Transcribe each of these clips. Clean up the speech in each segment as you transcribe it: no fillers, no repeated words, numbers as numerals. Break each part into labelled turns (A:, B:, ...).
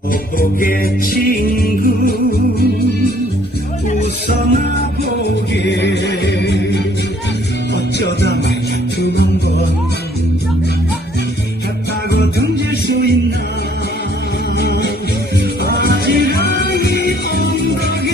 A: 보게 친구 웃어나 보게 어쩌다 말자 두번 건 했다고 던질 수 있나 아지랑이 언덕에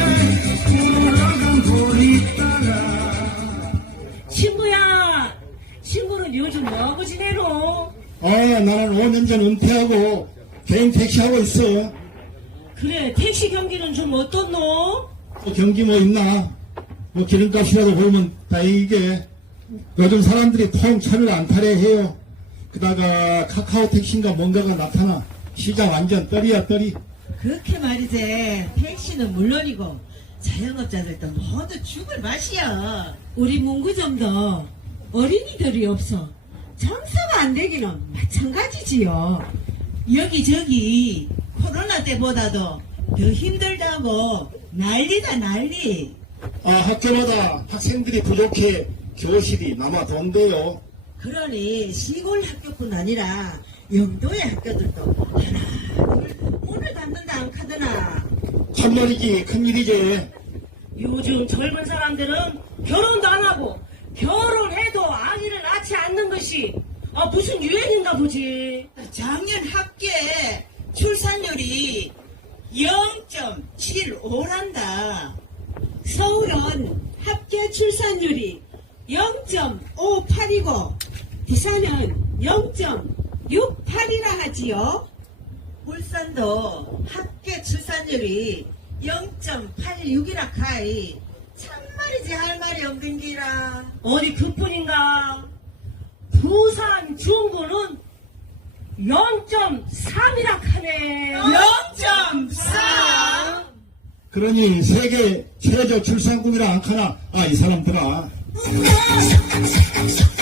A: 굴러간 돌이 따라
B: 친구야, 친구는 요즘 뭐하고 지내노?
C: 나는 5년 전 은퇴하고 개인 택시 하고 있어.
B: 그래, 택시 경기는 좀 어떻노?
C: 또 경기 뭐 있나? 뭐 기름값이라도 보면 다행이게. 요즘 사람들이 통 차를 안 타려 해요. 그다가 카카오 택시인가 뭔가가 나타나. 시장 완전 떨이야 떨이.
D: 그렇게 말이지. 택시는 물론이고 자영업자들도 모두 죽을 맛이야.
B: 우리 문구점도 어린이들이 없어.
D: 장사가 안 되기는 마찬가지지요. 여기저기 코로나 때보다도 더 힘들다고 난리다 난리.
C: 학교마다 학생들이 부족해 교실이 남아돈대요.
D: 그러니 시골 학교뿐 아니라 영도의 학교들도 하나 둘 문을 닫는다 안 카드나.
C: 참말이지 큰일이지.
B: 요즘 젊은 사람들은 결혼도 안 하고 결혼해도 아기를 낳지 않는 것이 무슨 유행인가 보지.
D: 작년 합계 출산율이 0.75란다. 서울은 합계 출산율이 0.58이고 부산은 0.68이라 하지요. 울산도 합계 출산율이 0.86이라 카이. 참말이지 할 말이 없는 기라.
B: 어디 그뿐인가? 부산 중구는 0.3이라 하네.
D: 0.4.
C: 그러니 세계 최저 출산국이라 안 카나. 이 사람들아.